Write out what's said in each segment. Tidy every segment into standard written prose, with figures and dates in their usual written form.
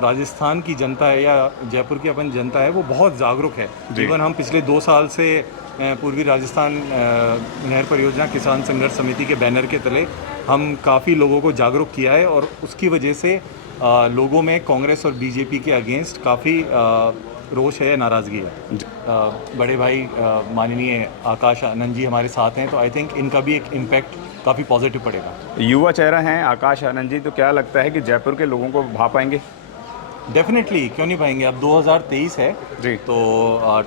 राजस्थान की जनता है या जयपुर की अपन जनता है वो बहुत जागरूक है। इवन हम पिछले 2 साल से पूर्वी राजस्थान नहर परियोजना किसान संघर्ष समिति के बैनर के तले हम काफ़ी लोगों को जागरूक किया है और उसकी वजह से लोगों में कांग्रेस और बीजेपी के अगेंस्ट काफ़ी रोष है, नाराज़गी है। बड़े भाई माननीय आकाश आनंद जी हमारे साथ हैं, तो आई थिंक इनका भी एक इम्पैक्ट काफ़ी पॉजिटिव पड़ेगा। युवा चेहरा हैं आकाश आनंद जी, तो क्या लगता है कि जयपुर के लोगों को भा पाएंगे? डेफिनेटली, क्यों नहीं पाएंगे। अब 2023 है जी। तो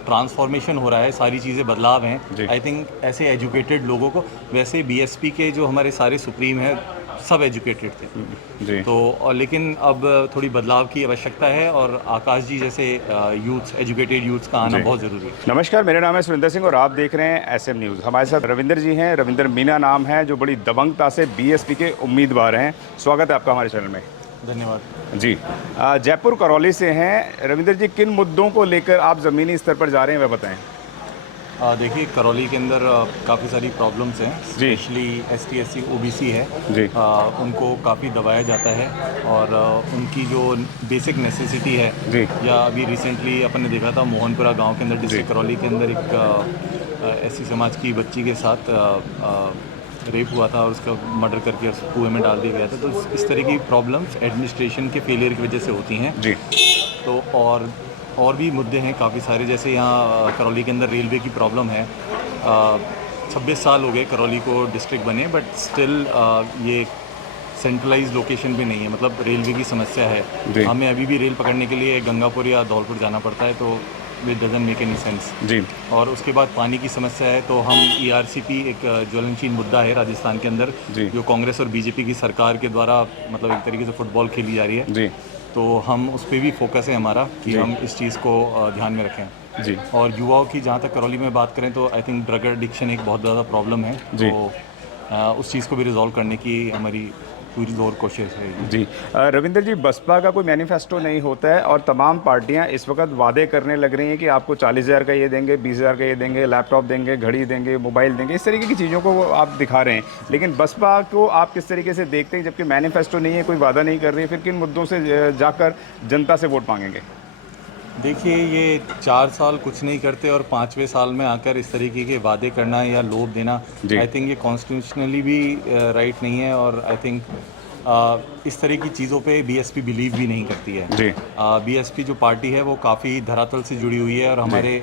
ट्रांसफॉर्मेशन हो रहा है, सारी चीज़ें बदलाव हैं। जी। आई थिंक ऐसे एजुकेटेड लोगों को, वैसे बीएसपी के जो हमारे सारे सुप्रीम हैं सब एजुकेटेड थे। जी। तो और लेकिन अब थोड़ी बदलाव की आवश्यकता है और आकाश जी जैसे यूथ्स, एजुकेटेड यूथ्स का आना जी। बहुत ज़रूरी है। नमस्कार, मेरा नाम है सुरेंद्र सिंह और आप देख रहे हैं एसएम न्यूज़। हमारे साथ रविंदर जी हैं, रविंदर मीना नाम है, जो बड़ी दबंगता से बीएसपी के उम्मीदवार हैं। स्वागत है आपका हमारे चैनल में। धन्यवाद जी। जयपुर करौली से हैं रविंदर जी, किन मुद्दों को लेकर आप ज़मीनी स्तर पर जा रहे हैं वह बताएं। देखिए, करौली के अंदर काफ़ी सारी प्रॉब्लम्स हैं, जी। स्पेशली ST SC OBC है। जी। उनको काफ़ी दबाया जाता है और उनकी जो बेसिक नेसेसिटी है, जी। या अभी रिसेंटली अपन ने देखा था मोहनपुरा गांव के अंदर, डिस्ट्रिक्ट करौली के अंदर एक SC समाज की बच्ची के साथ रेप हुआ था और उसका मर्डर करके कुएं में डाल दिया गया था। तो इस तरह की प्रॉब्लम्स एडमिनिस्ट्रेशन के फेलियर की वजह से होती हैं। जी। तो और भी मुद्दे हैं काफ़ी सारे, जैसे यहाँ करौली के अंदर रेलवे की प्रॉब्लम है। 26 साल हो गए करौली को डिस्ट्रिक्ट बने, बट स्टिल ये सेंट्रलाइज लोकेशन पे नहीं है, मतलब रेलवे की समस्या है। हमें अभी भी रेल पकड़ने के लिए गंगापुर या धौलपुर जाना पड़ता है, तो it doesn't make any sense. जी। और उसके बाद पानी की समस्या है, तो हम ERCP एक ज्वलनशील मुद्दा है राजस्थान के अंदर, जी। जो कांग्रेस और बीजेपी की सरकार के द्वारा मतलब एक तरीके से फुटबॉल खेली जा रही है। जी। तो हम उस पर भी फोकस है हमारा कि हम इस चीज़ को ध्यान में रखें। जी। और युवाओं की जहाँ तक करौली में बात करें तो आई थिंक ड्रग एडिक्शन एक बहुत ज़्यादा प्रॉब्लम है। जी। तो उस चीज़ को भी रिजॉल्व करने की हमारी पूरी जोर कोशिश है। जी। रविंदर जी, बसपा का कोई मैनिफेस्टो नहीं होता है और तमाम पार्टियां इस वक्त वादे करने लग रही हैं कि आपको 40,000 का ये देंगे, 20,000 का ये देंगे, लैपटॉप देंगे, घड़ी देंगे, मोबाइल देंगे, इस तरीके की चीज़ों को वो आप दिखा रहे हैं। लेकिन बसपा को आप किस तरीके से देखते हैं, जबकि मैनिफेस्टो नहीं है, कोई वादा नहीं कर रही है, फिर किन मुद्दों से जाकर जनता से वोट मांगेंगे? देखिए, ये 4 साल कुछ नहीं करते और 5वें साल में आकर इस तरीके के वादे करना या लोभ देना, आई थिंक ये कॉन्स्टिट्यूशनली भी राइट नहीं है। और आई थिंक इस तरह की चीज़ों पे बीएसपी बिलीव भी नहीं करती है। जी। बीएसपी जो पार्टी है वो काफ़ी धरातल से जुड़ी हुई है और हमारे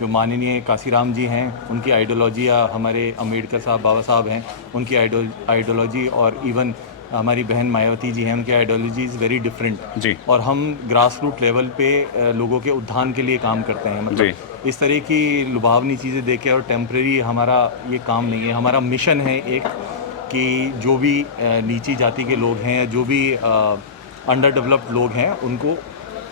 जो माननीय काशीराम जी हैं उनकी आइडियोलॉजी, या हमारे अम्बेडकर साहब, बाबा साहब हैं, उनकी आइडियोलॉजी, और इवन हमारी बहन मायावती जी हैं, उनकी आइडियोलॉजी इज़ वेरी डिफरेंट। जी। और हम ग्रास रूट लेवल पे लोगों के उत्थान के लिए काम करते हैं। मतलब इस तरह की लुभावनी चीज़ें देके और टेम्परेरी हमारा ये काम नहीं है। हमारा मिशन है एक, कि जो भी नीची जाति के लोग हैं, जो भी अंडर डेवलप्ड लोग हैं, उनको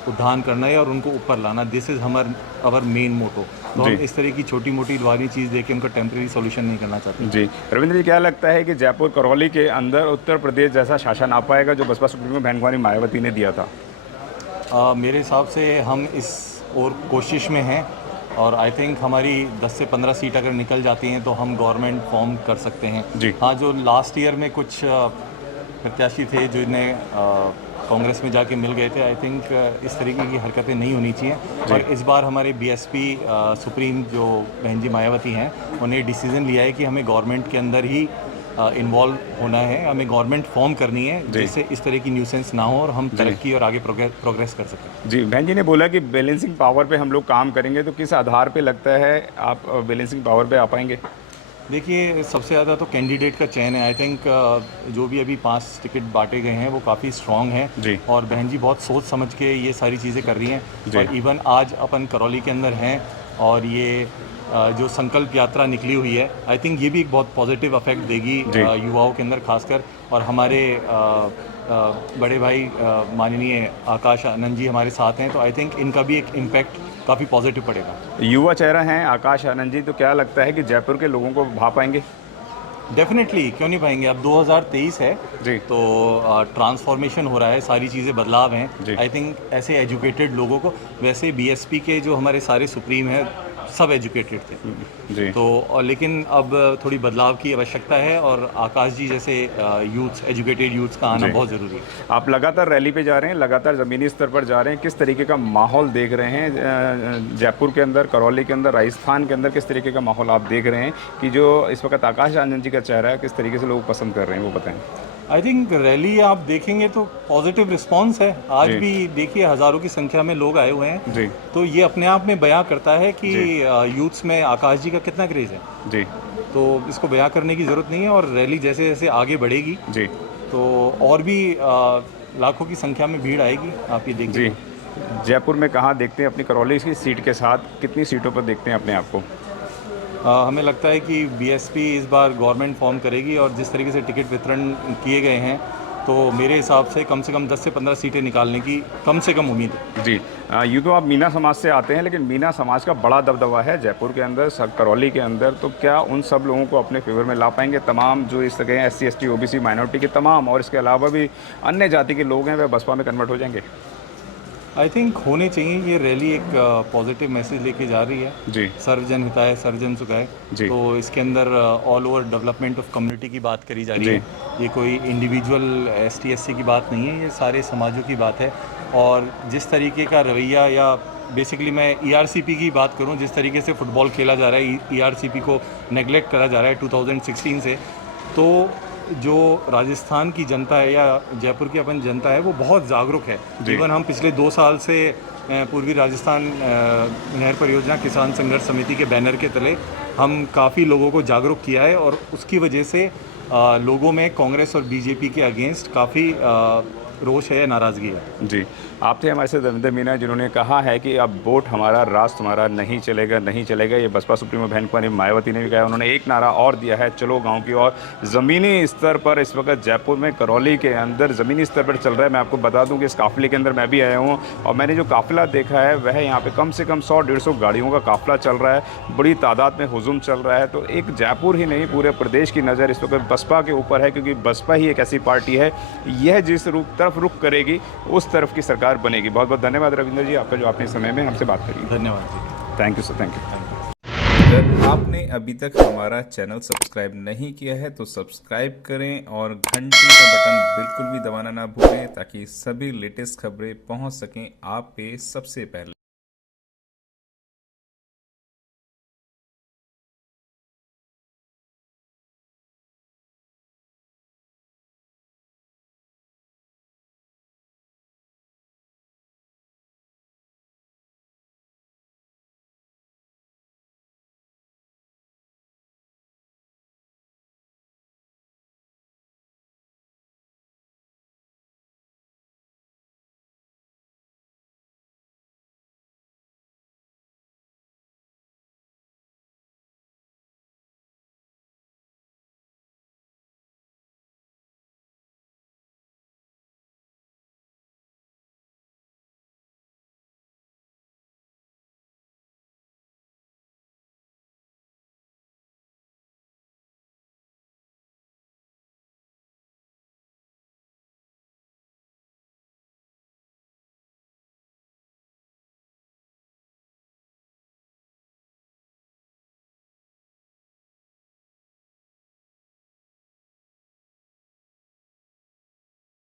उद्धार करना है और उनको ऊपर लाना। This is our main motto. तो हम इस तरह की छोटी मोटी लुभावनी चीज़ देके उनका टेम्परेरी सॉल्यूशन नहीं करना चाहते। जी। रविंद्र जी, क्या लगता है कि जयपुर करौली के अंदर उत्तर प्रदेश जैसा शासन आ पाएगा जो बसपा सुप्रीमो बहन कुमारी मायावती ने दिया था? मेरे हिसाब से हम इस और कोशिश में हैं और आई थिंक हमारी 10 से 15 सीट अगर निकल जाती हैं तो हम गवर्नमेंट फॉर्म कर सकते हैं। जी। हाँ, जो लास्ट ईयर में कुछ प्रत्याशी थे जो इन्हें कांग्रेस में जाके मिल गए थे, आई थिंक इस तरीके की हरकतें नहीं होनी चाहिए। और इस बार हमारे बीएसपी सुप्रीम जो बहन जी मायावती हैं, उन्हें डिसीज़न लिया है कि हमें गवर्नमेंट के अंदर ही इन्वॉल्व होना है, हमें गवर्नमेंट फॉर्म करनी है जिससे इस तरह की न्यूसेंस ना हो और हम तरक्की और आगे प्रोग्रेस कर सकें। जी। बहन जी ने बोला कि बैलेंसिंग पावर पे हम लोग काम करेंगे, तो किस आधार पे लगता है आप बैलेंसिंग पावर पे आ पाएंगे? देखिए, सबसे ज़्यादा तो कैंडिडेट का चयन है। आई थिंक जो भी अभी 5 टिकट बांटे गए हैं वो काफ़ी स्ट्रॉन्ग हैं। जी। और बहन जी बहुत सोच समझ के ये सारी चीज़ें कर रही हैं। और इवन आज अपन करौली के अंदर हैं और ये जो संकल्प यात्रा निकली हुई है, आई थिंक ये भी एक बहुत पॉजिटिव इफेक्ट देगी युवाओं के अंदर खासकर। और हमारे बड़े भाई माननीय आकाश आनंद जी हमारे साथ हैं, तो आई थिंक इनका भी एक इम्पैक्ट काफ़ी पॉजिटिव पड़ेगा। युवा चेहरा हैं आकाश आनंद जी, तो क्या लगता है कि जयपुर के लोगों को भा पाएंगे? डेफिनेटली, क्यों नहीं पाएंगे। अब 2023 है जी। तो ट्रांसफॉर्मेशन हो रहा है, सारी चीज़ें बदलाव हैं। जी। आई थिंक ऐसे एजुकेटेड लोगों को, वैसे बीएसपी के जो हमारे सारे सुप्रीम हैं सब एजुकेटेड थे। जी। तो लेकिन अब थोड़ी बदलाव की आवश्यकता है और आकाश जी जैसे यूथ्स, एजुकेटेड यूथ्स का आना जी। बहुत ज़रूरी है। आप लगातार रैली पे जा रहे हैं, लगातार ज़मीनी स्तर पर जा रहे हैं, किस तरीके का माहौल देख रहे हैं जयपुर के अंदर, करौली के अंदर, राजस्थान के अंदर किस तरीके का माहौल आप देख रहे हैं कि जो इस वक्त आकाश आनंद जी का चेहरा है किस तरीके से लोग पसंद कर रहे हैं, वो बताएं। आई थिंक रैली आप देखेंगे तो पॉजिटिव रिस्पांस है। आज जी। भी देखिए हज़ारों की संख्या में लोग आए हुए हैं। जी। तो ये अपने आप में बयां करता है कि जी। यूथ्स में आकाश जी का कितना क्रेज़ है। जी। तो इसको बयां करने की ज़रूरत नहीं है और रैली जैसे जैसे आगे बढ़ेगी जी। तो और भी लाखों की संख्या में भीड़ आएगी, आप ये देखिए। जी। जयपुर में कहाँ देखते हैं अपनी करौली की सीट के साथ, कितनी सीटों पर देखते हैं अपने आप को? हमें लगता है कि बीएसपी इस बार गवर्नमेंट फॉर्म करेगी और जिस तरीके से टिकट वितरण किए गए हैं तो मेरे हिसाब से कम 10 से 15 सीटें निकालने की कम से कम उम्मीद है। जी। यूँ तो आप मीना समाज से आते हैं, लेकिन मीना समाज का बड़ा दबदबा है जयपुर के अंदर, करौली के अंदर, तो क्या उन सब लोगों को अपने फेवर में ला पाएंगे? तमाम जो इस तरह SC ST OBC माइनॉरिटी के तमाम और इसके अलावा भी अन्य जाति के लोग हैं, वह बसपा में कन्वर्ट हो जाएंगे? आई थिंक होने चाहिए। ये रैली एक पॉजिटिव मैसेज लेके जा रही है। जी। सर्वजन हिताय सर्वजन सुखाय। जी। तो इसके अंदर all over development of community की बात करी जा रही जी। है। ये कोई इंडिविजुअल ST SC की बात नहीं है, ये सारे समाजों की बात है। और जिस तरीके का रवैया या बेसिकली मैं ERCP की बात करूं, जिस तरीके से फुटबॉल खेला जा रहा है, ERCP को नेगलेक्ट करा जा रहा है 2016 से, तो जो राजस्थान की जनता है या जयपुर की अपन जनता है वो बहुत जागरूक है। इवन हम पिछले 2 साल से पूर्वी राजस्थान नहर परियोजना किसान संघर्ष समिति के बैनर के तले हम काफ़ी लोगों को जागरूक किया है और उसकी वजह से लोगों में कांग्रेस और बीजेपी के अगेंस्ट काफ़ी रोष है, नाराज़गी है। जी। आप थे हमारे साथ दविंदर मीना, जिन्होंने कहा है कि अब वोट हमारा, राष्ट्र हमारा, नहीं चलेगा, नहीं चलेगा। ये बसपा सुप्रीमो बहन कुमारी मायावती ने भी कहा। उन्होंने एक नारा और दिया है, चलो गांव की ओर। ज़मीनी स्तर पर इस वक्त जयपुर में करौली के अंदर ज़मीनी स्तर पर चल रहा है। मैं आपको बता दूं कि इस काफ़िले के अंदर मैं भी आया हूँ और मैंने जो काफ़िला देखा है वह यहाँ पे कम से कम 100-150 गाड़ियों का काफ़िला चल रहा है, बड़ी तादाद में हुजूम चल रहा है। तो एक जयपुर ही नहीं, पूरे प्रदेश की नज़र इस वक्त बसपा के ऊपर है, क्योंकि बसपा ही एक ऐसी पार्टी है, यह जिस तरफ रुख करेगी उस तरफ की सरकार बनेगी। बहुत बहुत धन्यवाद रविंदर जी, आपका जो आपने समय में हमसे बात करी। धन्यवाद जी। Thank you sir, thank you. अगर आपने अभी तक हमारा चैनल सब्सक्राइब नहीं किया है तो सब्सक्राइब करें और घंटी का बटन बिल्कुल भी दबाना ना भूलें ताकि सभी लेटेस्ट खबरें पहुंच सकें आप पे सबसे पहले।